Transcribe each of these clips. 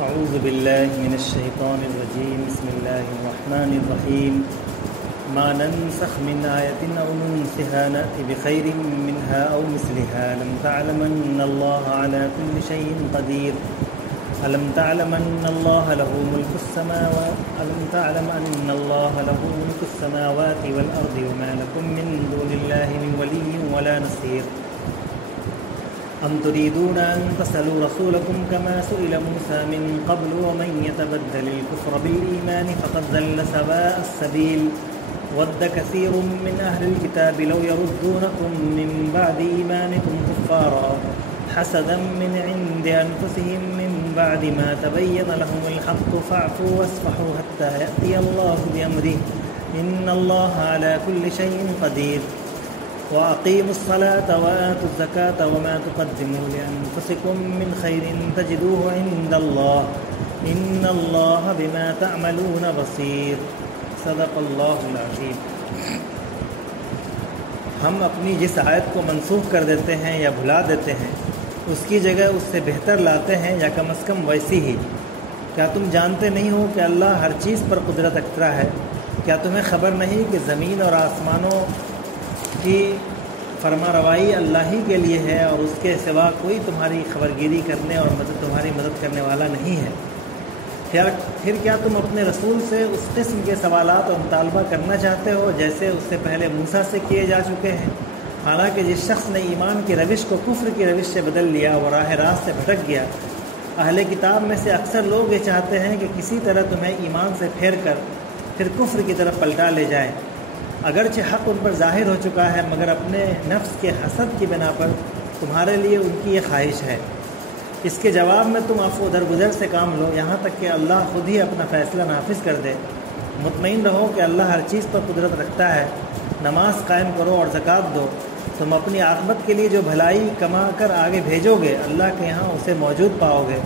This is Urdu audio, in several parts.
أعوذ بالله من الشيطان الرجيم. بسم الله الرحمن الرحيم. ما ننسخ من آية أو ننسها نأتي بخير منها أو مثلها. ألم تعلم أن الله على كل شيء قدير. ألم تعلم أن الله له ملك السماوات ألم تعلم أن الله له ملك السماوات والأرض وما لكم من دون الله من ولي ولا نصير. أم تريدون أن تسألوا رسولكم كما سئل موسى من قبل ومن يتبدل الكفر بالإيمان فقد ضل سواء السبيل. ود كثير من أهل الكتاب لو يردونكم من بعد إيمانكم كفارا حسدا من عند أنفسهم من بعد ما تبين لهم الحق فاعفوا واصفحوا حتى يأتي الله بأمره إن الله على كل شيء قدير. وأقيموا الصلاة وآتوا الزكاة وما تقدموا لأنفسكم من خير تجدوه عند الله إن الله بما تعملون بصير. صدق اللہ العظیم. ہم اپنی جس آیت کو منسوخ کر دیتے ہیں یا بھلا دیتے ہیں اس کی جگہ اس سے بہتر لاتے ہیں یا کم از کم ویسی ہی. کیا تم جانتے نہیں ہو کہ اللہ ہر چیز پر قدرت رکھتا ہے؟ کیا تمہیں خبر نہیں کہ زمین اور آسمانوں کی فرما روائی اللہ ہی کے لیے ہے اور اس کے سوا کوئی تمہاری خبرگیری کرنے اور تمہاری مدد کرنے والا نہیں ہے؟ پھر کیا تم اپنے رسول سے اس قسم کے سوالات اور مطالبہ کرنا چاہتے ہو جیسے اس سے پہلے موسیٰ سے کیے جا چکے ہیں؟ حالانکہ جس شخص نے ایمان کی روش کو کفر کی روش سے بدل لیا وہ راہ راست سے بھٹک گیا. اہل کتاب میں سے اکثر لوگ یہ چاہتے ہیں کہ کسی طرح تمہیں ایمان سے پھیر کر پھر کفر کی طرف پلٹا لے جائیں. اگرچہ حق ان پر ظاہر ہو چکا ہے مگر اپنے نفس کے حسد کی بنا پر تمہارے لیے ان کی یہ خواہش ہے. اس کے جواب میں تم عفو درگزر سے کام لو یہاں تک کہ اللہ خود ہی اپنا فیصلہ نافذ کر دے. مطمئن رہو کہ اللہ ہر چیز پر قدرت رکھتا ہے. نماز قائم کرو اور زکوٰۃ دو. تم اپنی عاقبت کے لیے جو بھلائی کما کر آگے بھیجو گے اللہ کے یہاں اسے موجود پاؤ گے.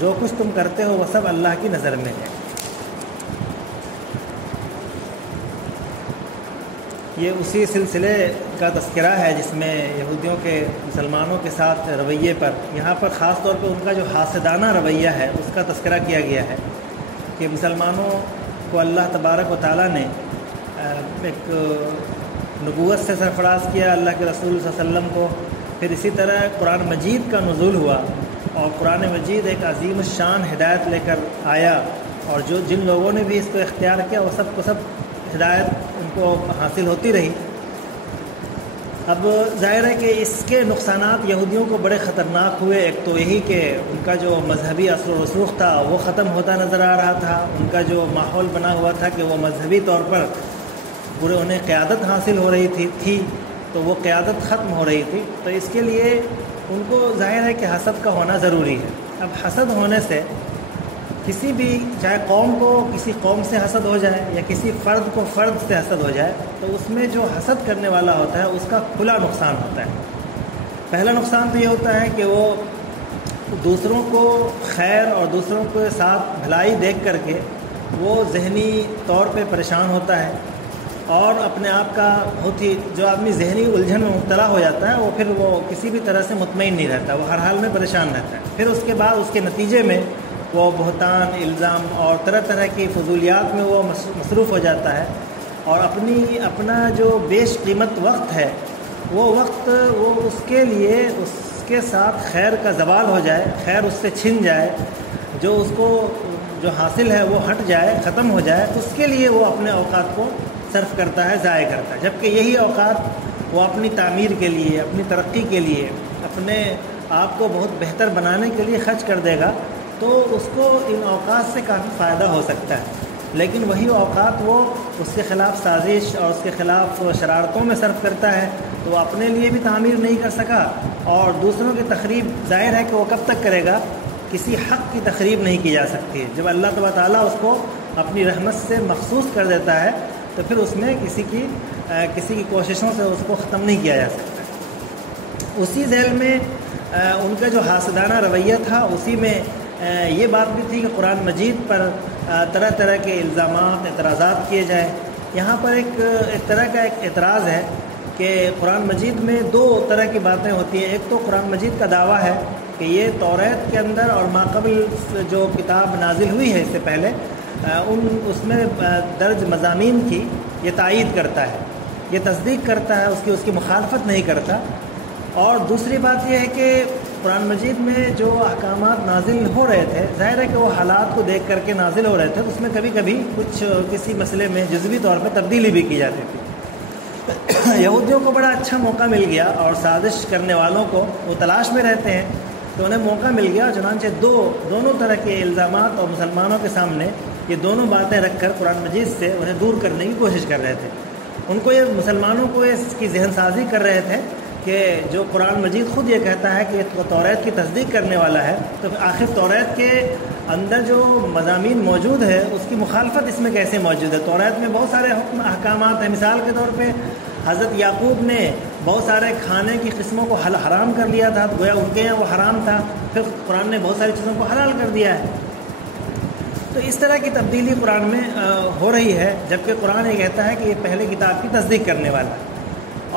جو کچھ تم کرتے ہو وہ سب اللہ کی نظر میں ہے. یہ اسی سلسلے کا تذکرہ ہے جس میں یہودیوں کے مسلمانوں کے ساتھ رویے پر یہاں پر خاص طور پہ ان کا جو حاسدانہ رویہ ہے اس کا تذکرہ کیا گیا ہے کہ مسلمانوں کو اللہ تبارک و تعالیٰ نے ایک نبوت سے سرفراز کیا اللہ کے رسول صلی اللہ علیہ وسلم کو. پھر اسی طرح قرآن مجید کا نزول ہوا اور قرآن مجید ایک عظیم الشان ہدایت لے کر آیا اور جن لوگوں نے بھی اس کو اختیار کیا وہ سب کو سب ہدایت ان کو حاصل ہوتی رہی. اب ظاہر ہے کہ اس کے نقصانات یہودیوں کو بڑے خطرناک ہوئے. ایک تو یہی کہ ان کا جو مذہبی اثر و رسوخ تھا وہ ختم ہوتا نظر آ رہا تھا. ان کا جو ماحول بنا ہوا تھا کہ وہ مذہبی طور پر پورے انہیں قیادت حاصل ہو رہی تھی تو وہ قیادت ختم ہو رہی تھی. تو اس کے لیے ان کو ظاہر ہے کہ حسد کا ہونا ضروری ہے. اب حسد ہونے سے کسی بھی چاہے قوم کو کسی قوم سے حسد ہو جائے یا کسی فرد کو فرد سے حسد ہو جائے تو اس میں جو حسد کرنے والا ہوتا ہے اس کا کھلا نقصان ہوتا ہے. پہلا نقصان تو یہ ہوتا ہے کہ وہ دوسروں کو خیر اور دوسروں کے ساتھ بھلائی دیکھ کر کے وہ ذہنی طور پہ پریشان ہوتا ہے اور اپنے آپ کا بہت ہی جو آدمی ذہنی الجھن میں مبتلا ہو جاتا ہے وہ پھر وہ کسی بھی طرح سے مطمئن نہیں رہتا. وہ ہر حال میں پریشان رہتا ہے. پھر اس کے بعد اس کے نتیجے میں وہ بہتان الزام اور طرح طرح کی فضولیات میں وہ مصروف ہو جاتا ہے اور اپنا جو بیش قیمت وقت ہے وہ وقت وہ اس کے لیے اس کے ساتھ خیر کا زوال ہو جائے, خیر اس سے چھن جائے, جو اس کو جو حاصل ہے وہ ہٹ جائے, ختم ہو جائے, اس کے لیے وہ اپنے اوقات کو صرف کرتا ہے, ضائع کرتا ہے. جبکہ یہی اوقات وہ اپنی تعمیر کے لیے, اپنی ترقی کے لیے, اپنے آپ کو بہت بہتر بنانے کے لیے خرچ کر دے گا تو اس کو ان اوقات سے کافی فائدہ ہو سکتا ہے. لیکن وہی اوقات وہ اس کے خلاف سازش اور اس کے خلاف شرارتوں میں صرف کرتا ہے تو وہ اپنے لیے بھی تعمیر نہیں کر سکا اور دوسروں کی تخریب ظاہر ہے کہ وہ کب تک کرے گا. کسی حق کی تخریب نہیں کی جا سکتی ہے. جب اللہ تبارک تعالیٰ اس کو اپنی رحمت سے مخصوص کر دیتا ہے تو پھر اس میں کسی کی کوششوں سے اس کو ختم نہیں کیا جا سکتا. اسی ذیل میں ان کا جو حاسدانہ رویہ تھا اسی میں یہ بات بھی تھی کہ قرآن مجید پر طرح طرح کے الزامات اعتراضات کیے جائیں. یہاں پر ایک طرح کا ایک اعتراض ہے کہ قرآن مجید میں دو طرح کی باتیں ہوتی ہیں. ایک تو قرآن مجید کا دعویٰ ہے کہ یہ توریت کے اندر اور ماقبل جو کتاب نازل ہوئی ہے اس سے پہلے اس میں درج مضامین کی یہ تائید کرتا ہے، یہ تصدیق کرتا ہے، اس کی مخالفت نہیں کرتا۔ اور دوسری بات یہ ہے کہ قرآن مجید میں جو احکامات نازل ہو رہے تھے، ظاہر ہے کہ وہ حالات کو دیکھ کر کے نازل ہو رہے تھے، اس میں کبھی کبھی کسی مسئلے میں جزوی طور پہ تبدیلی بھی کی جاتی تھی۔ یہودیوں کو بڑا اچھا موقع مل گیا اور سازش کرنے والوں کو، وہ تلاش میں رہتے ہیں، تو انہیں موقع مل گیا، چنانچہ دونوں طرح کے الزامات اور مسلمانوں کے سامنے یہ دونوں باتیں رکھ کر قرآن مجید سے انہیں دور کرنے کی کوشش کر رہے تھے۔ ان کو مسلمانوں کو اس کی ذہن سازی کر رہے تھے کہ جو قرآن مجید خود یہ کہتا ہے کہ توریت کی تصدیق کرنے والا ہے، تو آخر توریت کے اندر جو مضامین موجود ہے اس کی مخالفت اس میں کیسے موجود ہے؟ توریت میں بہت سارے حکم احکامات ہیں، مثال کے طور پہ حضرت یعقوب نے بہت سارے کھانے کی قسموں کو حرام کر لیا تھا، گویا ان کے یہاں وہ حرام تھا، پھر قرآن نے بہت ساری چیزوں کو حلال کر دیا ہے۔ تو اس طرح کی تبدیلی قرآن میں ہو رہی ہے، جبکہ قرآن یہ کہتا ہے کہ یہ پہلے کتاب کی تصدیق کرنے والا ہے۔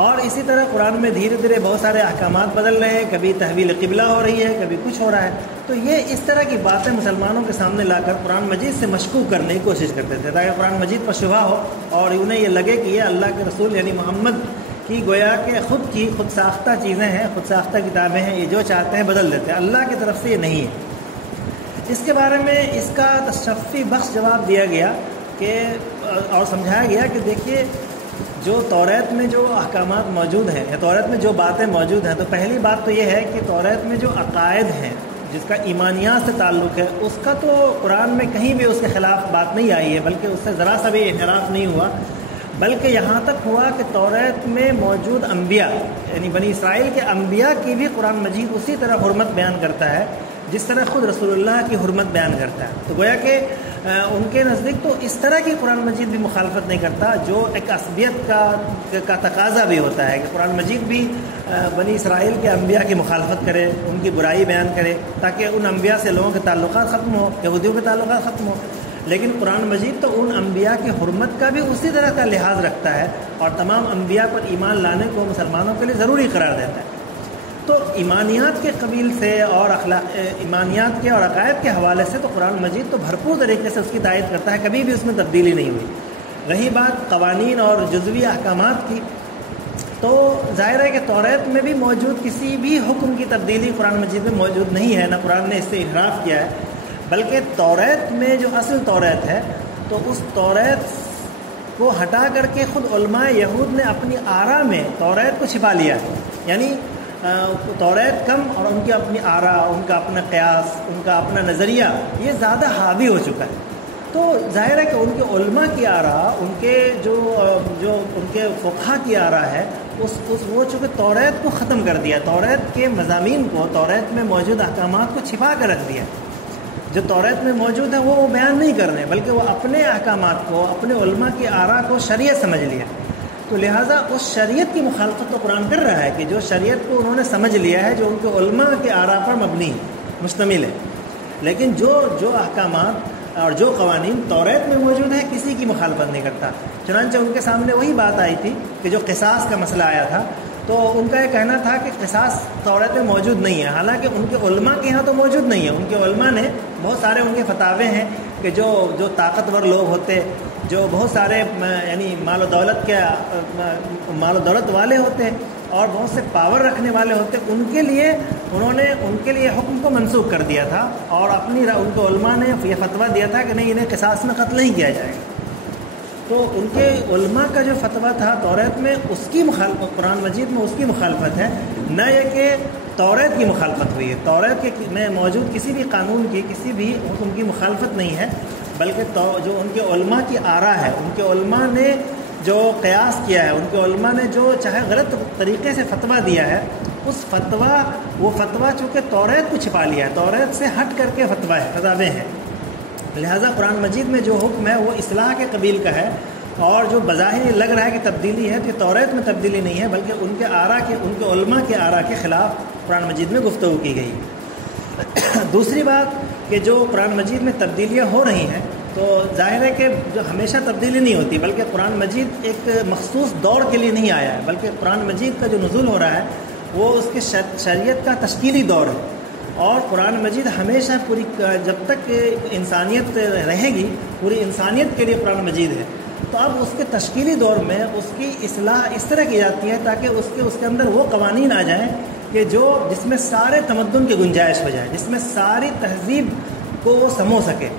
اور اسی طرح قرآن میں دھیرے دھیرے بہت سارے احکامات بدل رہے ہیں، کبھی تحویل قبلہ ہو رہی ہے، کبھی کچھ ہو رہا ہے۔ تو یہ اس طرح کی باتیں مسلمانوں کے سامنے لا کر قرآن مجید سے مشکوک کرنے کی کوشش کرتے تھے، تاکہ قرآن مجید پر شبہ ہو اور انہیں یہ لگے کہ یہ اللہ کے رسول یعنی محمد کی گویا کہ خود ساختہ چیزیں ہیں، خود ساختہ کتابیں ہیں، یہ جو چاہتے ہیں بدل دیتے ہیں، اللہ کی طرف سے یہ نہیں ہے۔ اس کے بارے میں اس کا تشفی بخش جواب دیا گیا کہ اور سمجھایا گیا کہ دیکھیے، جو توریت میں جو احکامات موجود ہیں یا توریت میں جو باتیں موجود ہیں، تو پہلی بات تو یہ ہے کہ توریت میں جو عقائد ہیں، جس کا ایمانیات سے تعلق ہے، اس کا تو قرآن میں کہیں بھی اس کے خلاف بات نہیں آئی ہے، بلکہ اس سے ذرا سا بھی انحراف نہیں ہوا، بلکہ یہاں تک ہوا کہ توریت میں موجود انبیاء یعنی بنی اسرائیل کے انبیاء کی بھی قرآن مجید اسی طرح حرمت بیان کرتا ہے جس طرح خود رسول اللہ کی حرمت بیان کرتا ہے۔ تو گویا کہ ان کے نزدیک تو اس طرح کی قرآن مجید بھی مخالفت نہیں کرتا، جو ایک عصبیت کا تقاضا بھی ہوتا ہے کہ قرآن مجید بھی بنی اسرائیل کے انبیاء کی مخالفت کرے، ان کی برائی بیان کرے، تاکہ ان انبیاء سے لوگوں کے تعلقات ختم ہو، یہودیوں کے تعلقات ختم ہو۔ لیکن قرآن مجید تو ان انبیاء کی حرمت کا بھی اسی طرح کا لحاظ رکھتا ہے اور تمام انبیاء پر ایمان لانے کو مسلمانوں کے لیے ضروری قرار دیتا ہے۔ تو ایمانیات کے قبیل سے اور ایمانیات کے اور عقائد کے حوالے سے تو قرآن مجید تو بھرپور طریقے سے اس کی تائید کرتا ہے، کبھی بھی اس میں تبدیلی نہیں ہوئی۔ رہی بات قوانین اور جزوی احکامات کی، تو ظاہر ہے کہ توریت میں بھی موجود کسی بھی حکم کی تبدیلی قرآن مجید میں موجود نہیں ہے، نہ قرآن نے اس سے انحراف کیا ہے، بلکہ توریت میں جو اصل توریت ہے، تو اس توریت کو ہٹا کر کے خود علماء یہود نے اپنی آراء میں توریت کو چھپا لیا ہے، یعنی توریت کم اور ان کی اپنی آراء، ان کا اپنا قیاس، ان کا اپنا نظریہ یہ زیادہ حاوی ہو چکا ہے۔ تو ظاہر ہے کہ ان کے علماء کی آراء، ان کے جو ان کے فقہا کی آراء ہے، وہ چونکہ توریت کو ختم کر دیا، توریت کے مضامین کو، توریت میں موجود احکامات کو چھپا کر رکھ دیا۔ جو توریت میں موجود ہے وہ بیان نہیں کر رہے، بلکہ وہ اپنے احکامات کو، اپنے علماء کی آراء کو شریعت سمجھ لیا۔ تو لہٰذا اس شریعت کی مخالفت تو قرآن کر رہا ہے کہ جو شریعت کو انہوں نے سمجھ لیا ہے، جو ان کے علماء کے آراء پر مبنی ہے، مشتمل ہے، لیکن جو احکامات اور جو قوانین توریت میں موجود ہے کسی کی مخالفت نہیں کرتا۔ چنانچہ ان کے سامنے وہی بات آئی تھی کہ جو قصاص کا مسئلہ آیا تھا، تو ان کا یہ کہنا تھا کہ قصاص توریت میں موجود نہیں ہے، حالانکہ ان کے علماء کے یہاں تو موجود نہیں ہے۔ ان کے علماء نے بہت سارے ان کے فتاوے ہیں کہ جو طاقتور لوگ ہوتے، جو بہت سارے یعنی مال و دولت والے ہوتے اور بہت سے پاور رکھنے والے ہوتے، ان کے لیے حکم کو منسوخ کر دیا تھا، اور ان کے علماء نے یہ فتویٰ دیا تھا کہ نہیں، انہیں قصاص میں قتل نہیں کیا جائے گا۔ تو ان کے علماء کا جو فتویٰ تھا توریت میں، اس کی مخالفت، قرآن مجید میں اس کی مخالفت ہے، نہ یہ کہ توریت کی مخالفت ہوئی ہے۔ توریت میں موجود کسی بھی قانون کی، کسی بھی حکم کی مخالفت نہیں ہے، بلکہ جو ان کے علماء کی آراء ہے، ان کے علماء نے جو قیاس کیا ہے، ان کے علماء نے جو چاہے غلط طریقے سے فتویٰ دیا ہے، وہ فتویٰ چونکہ توریت کو چھپا لیا ہے، توریت سے ہٹ کر کے فتوے ہیں، لہٰذا قرآن مجید میں جو حکم ہے وہ اصلاح کے قبیل کا ہے، اور جو بظاہر لگ رہا ہے کہ تبدیلی ہے، تو توریت میں تبدیلی نہیں ہے، بلکہ ان کے علماء کے آراء کے خلاف قرآن مجید میں گفتگو کی گئی۔ دوسری بات کہ جو قرآن مجید میں تبدیلیاں ہو رہی ہیں، تو ظاہر ہے کہ جو ہمیشہ تبدیلی نہیں ہوتی، بلکہ قرآن مجید ایک مخصوص دور کے لیے نہیں آیا ہے، بلکہ قرآن مجید کا جو نزول ہو رہا ہے وہ اس کے شریعت کا تشکیلی دور ہے، اور قرآن مجید ہمیشہ پوری جب تک انسانیت رہے گی پوری انسانیت کے لیے قرآن مجید ہے. تو اب اس کے تشکیلی دور میں اس کی اصلاح اس طرح کی جاتی ہے تاکہ اس کے اندر وہ قوانین آ جائیں کہ جس میں سارے تمدن کی گنجائش ہو جائے, جس میں ساری تہذیب کو وہ سمو سکے,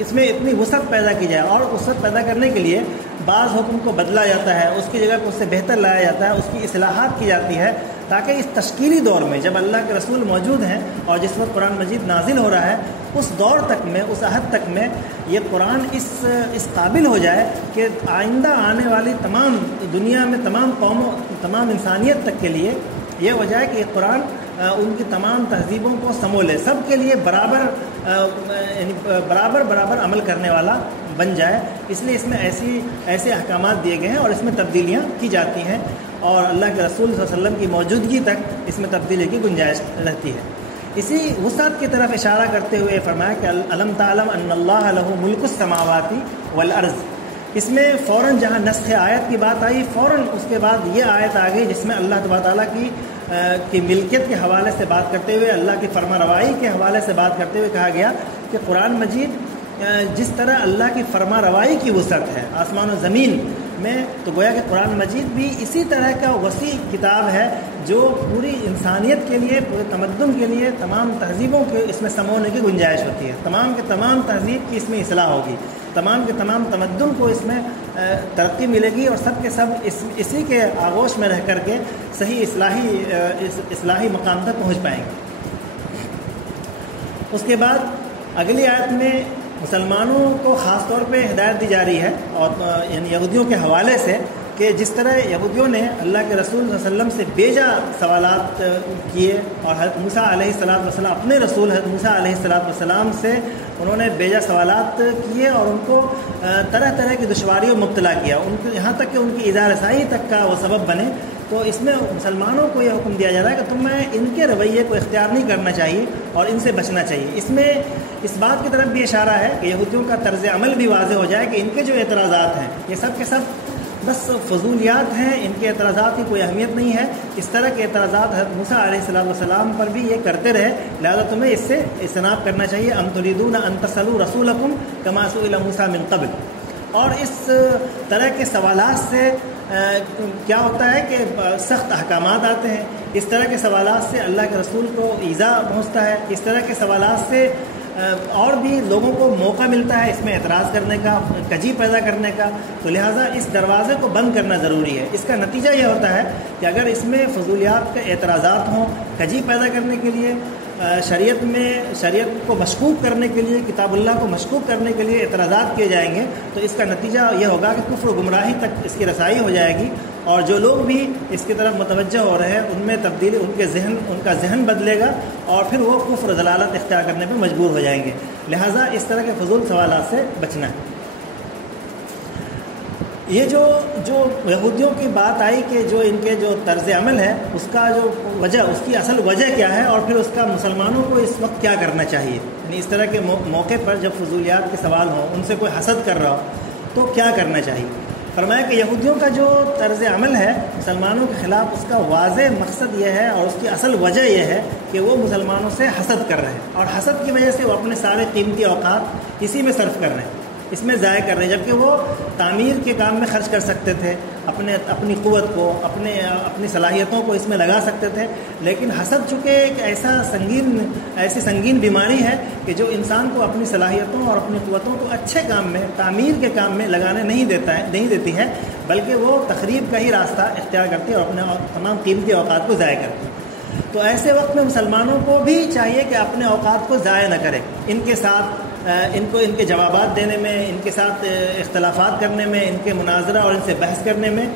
اس میں اتنی وسعت پیدا کی جائے. اور وسعت پیدا کرنے کے لیے بعض حکم کو بدلا جاتا ہے, اس کی جگہ کو اس سے بہتر لایا جاتا ہے, اس کی اصلاحات کی جاتی ہے تاکہ اس تشکیلی دور میں جب اللہ کے رسول موجود ہیں اور جس وقت قرآن مجید نازل ہو رہا ہے اس دور تک میں, اس عہد تک میں یہ قرآن اس قابل ہو جائے کہ آئندہ آنے والی تمام دنیا میں تمام قوموں تمام انسانیت تک کے لیے یہ ہو جائے کہ یہ قرآن ان کی تمام تہذیبوں کو سمو لے, سب کے لیے برابر عمل کرنے والا بن جائے. اس لیے اس میں ایسے احکامات دیے گئے ہیں اور اس میں تبدیلیاں کی جاتی ہیں اور اللہ کے رسول صلی اللہ علیہ وسلم کی موجودگی تک اس میں تبدیلی کی گنجائش رہتی ہے. اسی وسعت کی طرف اشارہ کرتے ہوئے فرمایا کہ الم تعلم ان اللہ لہ ملک السماوات والارض. اس میں فوراً جہاں نسخ آیت کی بات آئی فوراً اس کے بعد یہ آیت آ گئی جس میں اللہ تبارک تعالیٰ کی ملکیت کے حوالے سے بات کرتے ہوئے, اللہ کی فرما روائی کے حوالے سے بات کرتے ہوئے کہا گیا کہ قرآن مجید جس طرح اللہ کی فرما روائی کی وسعت ہے آسمان و زمین میں, تو گویا کہ قرآن مجید بھی اسی طرح کا وسیع کتاب ہے جو پوری انسانیت کے لیے, پورے تمدن کے لیے, تمام تہذیبوں کے اس میں سمونے کی گنجائش ہوتی ہے. تمام کے تمام تہذیب کی اس میں اصلاح ہوگی, تمام کے تمام تمدن کو اس میں ترقی ملے گی اور سب کے سب اسی کے آغوش میں رہ کر کے صحیح اصلاحی مقام تک پہنچ پائیں گے. اس کے بعد اگلی آیت میں مسلمانوں کو خاص طور پہ ہدایت دی جا رہی ہے اور یعنی یہودیوں کے حوالے سے کہ جس طرح یہودیوں نے اللہ کے رسول صلی اللہ علیہ وسلم سے بیجا سوالات کیے اور حضرت موسیٰ علیہ السلام اپنے رسول حضرت موسیٰ علیہ السلام سے انہوں نے بیجا سوالات کیے اور ان کو طرح طرح کی دشواریوں مبتلا کیا, ان کو یہاں تک کہ ان کی اظہار رسائی تک کا وہ سبب بنے. تو اس میں مسلمانوں کو یہ حکم دیا جا رہا ہے کہ تمہیں ان کے رویے کو اختیار نہیں کرنا چاہیے اور ان سے بچنا چاہیے. اس میں اس بات کی طرف بھی اشارہ ہے کہ یہودیوں کا طرز عمل بھی واضح ہو جائے کہ ان کے جو اعتراضات ہیں یہ سب کے سب بس فضولیات ہیں, ان کے اعتراضات کی کوئی اہمیت نہیں ہے. اس طرح کے اعتراضات حضرت موسیٰ علیہ السلام پر بھی یہ کرتے رہے, لہذا تمہیں اس سے اجتناب کرنا چاہیے. ام تريدون ان تسألوا رسولکم کما سئل موسیٰ من قبل. اور اس طرح کے سوالات سے کیا ہوتا ہے کہ سخت احکامات آتے ہیں. اس طرح کے سوالات سے اللہ کے رسول کو ایذا پہنچتا ہے. اس طرح کے سوالات سے اور بھی لوگوں کو موقع ملتا ہے اس میں اعتراض کرنے کا, کجی پیدا کرنے کا. تو لہٰذا اس دروازے کو بند کرنا ضروری ہے. اس کا نتیجہ یہ ہوتا ہے کہ اگر اس میں فضولیات کے اعتراضات ہوں, کجی پیدا کرنے کے لیے, شریعت کو مشکوک کرنے کے لیے, کتاب اللہ کو مشکوک کرنے کے لیے اعتراضات کیے جائیں گے, تو اس کا نتیجہ یہ ہوگا کہ کفر و گمراہی تک اس کی رسائی ہو جائے گی اور جو لوگ بھی اس کی طرف متوجہ ہو رہے ہیں ان میں تبدیلی, ان کا ذہن بدلے گا اور پھر وہ کفر و ضلالت اختیار کرنے پہ مجبور ہو جائیں گے. لہٰذا اس طرح کے فضول سوالات سے بچنا ہے. یہ جو یہودیوں کی بات آئی کہ جو ان کے جو طرز عمل ہے اس کا جو وجہ, اس کی اصل وجہ کیا ہے اور پھر اس کا مسلمانوں کو اس وقت کیا کرنا چاہیے. یعنی اس طرح کے موقع پر جب فضولیات کے سوال ہوں, ان سے کوئی حسد کر رہا ہو تو کیا کرنا چاہیے. فرمایا کہ یہودیوں کا جو طرز عمل ہے مسلمانوں کے خلاف, اس کا واضح مقصد یہ ہے اور اس کی اصل وجہ یہ ہے کہ وہ مسلمانوں سے حسد کر رہے ہیں اور حسد کی وجہ سے وہ اپنے سارے قیمتی اوقات اسی میں صرف کر رہے ہیں, اس میں ضائع کر رہے ہیں. جبکہ وہ تعمیر کے کام میں خرچ کر سکتے تھے, اپنی قوت کو, اپنی صلاحیتوں کو اس میں لگا سکتے تھے. لیکن حسد چونکہ ایک ایسی سنگین بیماری ہے کہ جو انسان کو اپنی صلاحیتوں اور اپنی قوتوں کو اچھے کام میں, تعمیر کے کام میں لگانے نہیں دیتی ہے, بلکہ وہ تخریب کا ہی راستہ اختیار کرتی ہے اور اپنے تمام قیمتی اوقات کو ضائع کرتی ہے. تو ایسے وقت میں مسلمانوں کو بھی چاہیے کہ اپنے اوقات کو ضائع نہ کریں. ان کے ساتھ ان کے جوابات دینے میں, ان کے ساتھ اختلافات کرنے میں, ان کے مناظرہ اور ان سے بحث کرنے میں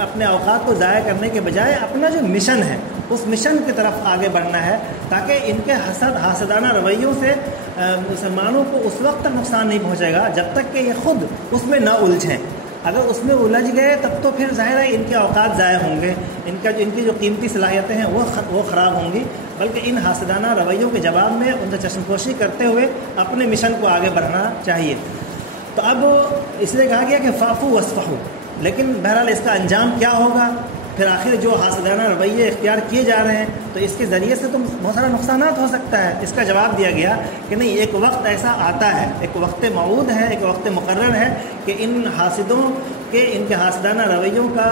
اپنے اوقات کو ضائع کرنے کے بجائے اپنا جو مشن ہے اس مشن کی طرف آگے بڑھنا ہے تاکہ ان کے حاسدانہ رویوں سے مسلمانوں کو اس وقت تک نقصان نہیں پہنچے گا جب تک کہ یہ خود اس میں نہ الجھیں. اگر اس میں الجھ گئے تب تو پھر ظاہر ہے ان کے اوقات ضائع ہوں گے, ان کی جو قیمتی صلاحیتیں ہیں وہ خراب ہوں گی. بلکہ ان حاسدانہ رویوں کے جواب میں ان سے چشم پوشی کرتے ہوئے اپنے مشن کو آگے بڑھنا چاہیے. تو اب اس لیے کہا گیا کہ فاعفوا واصفحوا, لیکن بہرحال اس کا انجام کیا ہوگا پھر آخر جو حاسدانہ رویے اختیار کیے جا رہے ہیں تو اس کے ذریعے سے تو بہت سارا نقصانات ہو سکتا ہے. اس کا جواب دیا گیا کہ نہیں، ایک وقت ایسا آتا ہے، ایک وقت موعود ہے، ایک وقت مقرر ہے کہ ان حاسدوں کے، ان کے حاسدانہ رویوں کا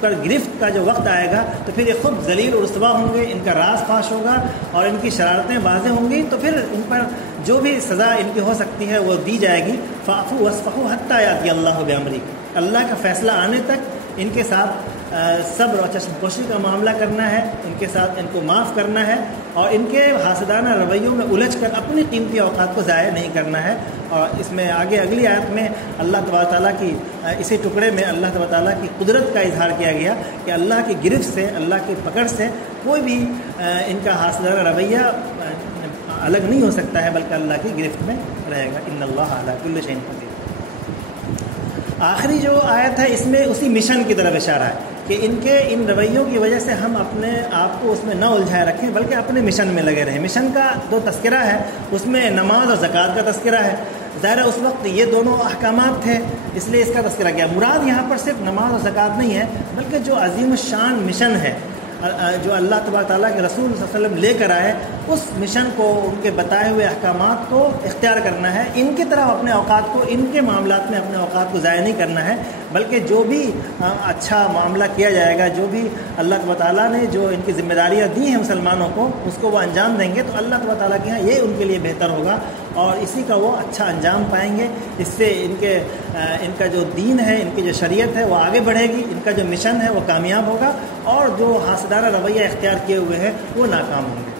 پر گرفت کا جو وقت آئے گا تو پھر یہ خود ذلیل و رسوا ہوں گے، ان کا راز فاش ہوگا اور ان کی شرارتیں واضح ہوں گی، تو پھر ان پر جو بھی سزا ان کی ہو سکتی ہے وہ دی جائے گی. فاعفوا واصفحوا حتی یاتی اللہ بامرہ، اللہ کا فیصلہ آنے تک ان کے ساتھ صبر اور چشم پوشی کا معاملہ کرنا ہے، ان کے ساتھ ان کو معاف کرنا ہے اور ان کے حاسدانہ رویوں میں الجھ کر اپنی قیمتی اوقات کو ضائع نہیں کرنا ہے. اور اس میں آگے اگلی آیت میں اللہ تبارک تعالیٰ کی اسی ٹکڑے میں اللہ تبارک تعالیٰ کی قدرت کا اظہار کیا گیا کہ اللہ کی گرفت سے، اللہ کی پکڑ سے کوئی بھی ان کا حاسدانہ رویہ الگ نہیں ہو سکتا ہے، بلکہ اللہ کی گرفت میں رہے گا. ان اللہ علی کل شیء قدیر. آخری جو آیت ہے اس میں اسی مشن کی طرف اشارہ ہے کہ ان کے ان رویوں کی وجہ سے ہم اپنے آپ کو اس میں نہ الجھائے رکھیں، بلکہ اپنے مشن میں لگے رہیں. مشن کا جو تذکرہ ہے اس میں نماز اور زکوٰۃ کا تذکرہ ہے. ظاہر ہے اس وقت یہ دونوں احکامات تھے، اس لیے اس کا تذکرہ کیا. مراد یہاں پر صرف نماز اور زکوٰۃ نہیں ہے، بلکہ جو عظیم الشان مشن ہے جو اللہ تبارک تعالیٰ کے رسول صلی اللہ علیہ وسلم لے کر آئے، اس مشن کو، ان کے بتائے ہوئے احکامات کو اختیار کرنا ہے. ان کی طرف اپنے اوقات کو، ان کے معاملات میں اپنے اوقات کو ضائع نہیں کرنا ہے، بلکہ جو بھی اچھا معاملہ کیا جائے گا، جو بھی اللہ تبارک تعالیٰ نے جو ان کی ذمہ داریاں دی ہیں مسلمانوں کو، اس کو وہ انجام دیں گے تو اللہ تبارک تعالیٰ کے یہاں یہ ان کے لیے بہتر ہوگا اور اسی کا وہ اچھا انجام پائیں گے. اس سے ان کا جو دین ہے، ان کی جو شریعت ہے وہ آگے بڑھے گی، ان کا جو مشن ہے وہ کامیاب ہوگا اور جو حاسدانہ رویہ اختیار کیے ہوئے ہیں وہ ناکام ہوں گے.